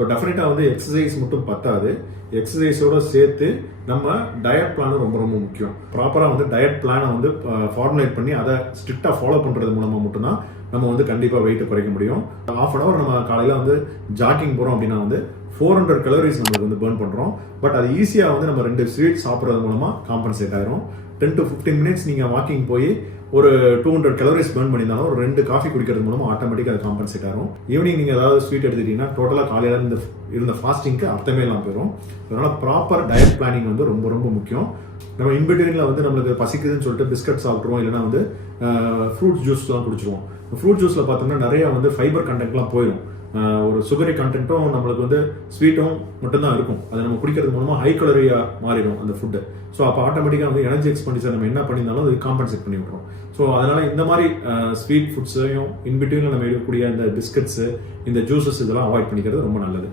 So டெஃபினட்டாக வந்து exercise மட்டும் பத்தாது, எக்ஸசைஸோட சேர்த்து நம்ம டயட் பிளானும் ரொம்ப ரொம்ப முக்கியம். ப்ராப்பராக வந்து டயட் பிளானை வந்து ஃபார்முலேட் பண்ணி அதை ஸ்ட்ரிக்டாக ஃபாலோ பண்ணுறது மூலமாக மட்டும்தான் நம்ம வந்து கண்டிப்பாக வெயிட் குறைக்க முடியும். ½ hour நம்ம காலையில் வந்து ஜாக்கிங் போகிறோம் அப்படின்னா வந்து 400 calories நம்மளுக்கு வந்து பர்ன் பண்ணுறோம். பட் அது ஈஸியாக வந்து நம்ம 2 ஸ்வீட் சாப்பிட்றது மூலமாக காம்பன்சேட் ஆயிரும். 10 to 15 minutes நீங்கள் வாக்கிங் போய் ஒரு 200 calories பர்ன் பண்ணியிருந்தாலும் ஒரு 2 காஃபி குடிக்கிறது மூலமாக ஆட்டோமேட்டிக்காக அது காம்பன்சேட் ஆகும். ஈவினிங் நீங்கள் ஏதாவது ஸ்வீட் எடுத்துக்கிட்டீங்கன்னா டோட்டலாக காலையில் இருந்த ஃபாஸ்டிங்க்கு அர்த்தமே இல்லாமல் போயிடும். அதனால் ப்ராப்பர் டயட் பிளானிங் வந்து ரொம்ப ரொம்ப முக்கியம். நம்ம இன்பிட்வீனில் வந்து நம்மளுக்கு பசிக்குதுன்னு சொல்லிட்டு பிஸ்கட் சாப்பிட்ருவோம், இல்லைனா வந்து ஃப்ரூட் ஜூஸ்லாம் குடிச்சிருவோம். ஃப்ரூட் ஜூஸில் பார்த்தோம்னா நிறைய வந்து ஃபைபர் கண்டென்ட்லாம் போயிடும். ஒரு சுகரி கண்டென்ட்டும் நம்மளுக்கு வந்து ஸ்வீட்டும் மட்டும்தான் இருக்கும். அதை நம்ம குடிக்கிறது மூலமாக ஹை கலரியாக மாறிடும் அந்த ஃபுட்டு. ஸோ அப்போ ஆட்டோமேட்டிக்காக வந்து எனர்ஜி எக்ஸ்பெண்டிச்சர் நம்ம என்ன பண்ணியிருந்தாலும் அது காம்பன்சேட் பண்ணி விட்றோம். ஸோ அதனால இந்த மாதிரி ஸ்வீட் ஃபுட்ஸையும் இன்பிட்வீனில் நம்ம எடுக்கக்கூடிய இந்த பிஸ்கட்ஸு, இந்த ஜூஸஸ் இதெல்லாம் அவாய்ட் பண்ணிக்கிறது ரொம்ப நல்லது.